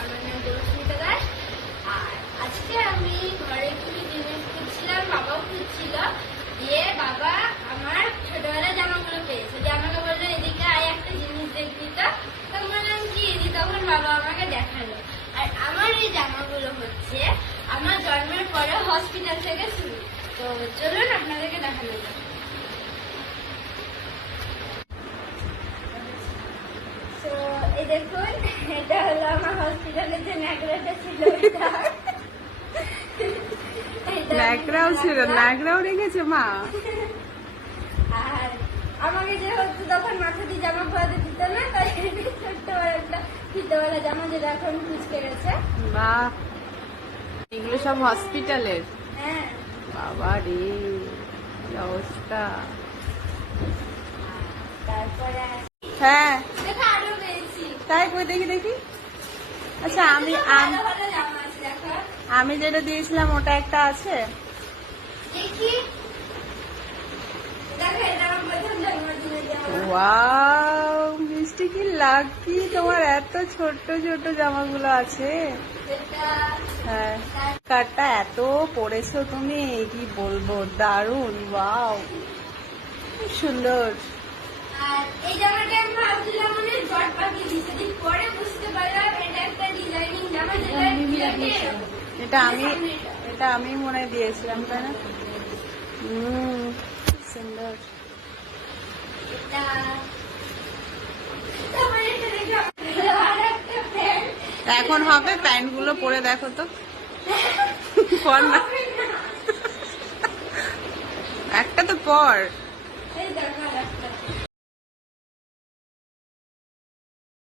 আমার নাম দেবস্মিতা দাস। আর আজকে আমি ঘরে কিছু জিনিস খুঁজছিলাম, বাবাও খুঁজছিল। দিয়ে বাবা আমার ছোটবেলার জামাগুলো পেয়েছে, যে আমাকে বললো এদিকে আয় একটা জিনিস দেখবি তো। তো বললাম কি, তখন বাবা আমাকে দেখালো। আর আমার এই জামাগুলো হচ্ছে আমার জন্মের পরে হসপিটাল থেকে শুরু। তো চলুন আপনাদেরকে দেখানো যাক। তো এই দেখুন, এটা হলো আমার হসপিটালে যে ন্যাকড়াটা ছিল। ন্যাকড়াও ছিল, ন্যাকড়াও রেখেছে মা। আর আমাকে যে হচ্ছে তখন মাথা দিয়ে জামা পরাতে দিত না, তাই ছোট্ট বড় একটা ফিতেওয়ালা জামা, যেটা এখন কুচকে গেছে। বাহ, এগুলো সব হসপিটালের। হ্যাঁ, বাবা রে, কি অবস্থা। তারপরে হ্যাঁ দেখো আরো পেয়েছি। তাই কই দেখি দেখি। আচ্ছা আমি ভালো ভালো জামা আছে, দেখো আমি যেটা দিয়েছিলাম ওটা একটা আছে। দেখি। দেখো এটা আমার প্রথম জন্মদিনের জামা। ওয়াও, মিষ্টি কি লাকি, তোমার এত ছোট ছোট জামাগুলো আছে। এটা হ্যাঁ, কারটা এত পরেছো তুমি, কি বলবো, দারুণ। ওয়াও, খুব সুন্দর। আর এই জামাটা আমি ভাবছিলাম মানে জট পাকিয়ে দিচ্ছে, দিন পরে বুঝতে পারলাম এটা একটা ডিজাইনিং জামা, যেটা এটা আমি মনে হয় দিয়েছিলাম, তাই না? খুব সুন্দর। এটা তারপরে এটা দেখো আর একটা প্যান্ট। এখন হবে প্যান্ট গুলো পরে দেখো তো। পর না, একটা তো পর। এই দেখো আর একটা।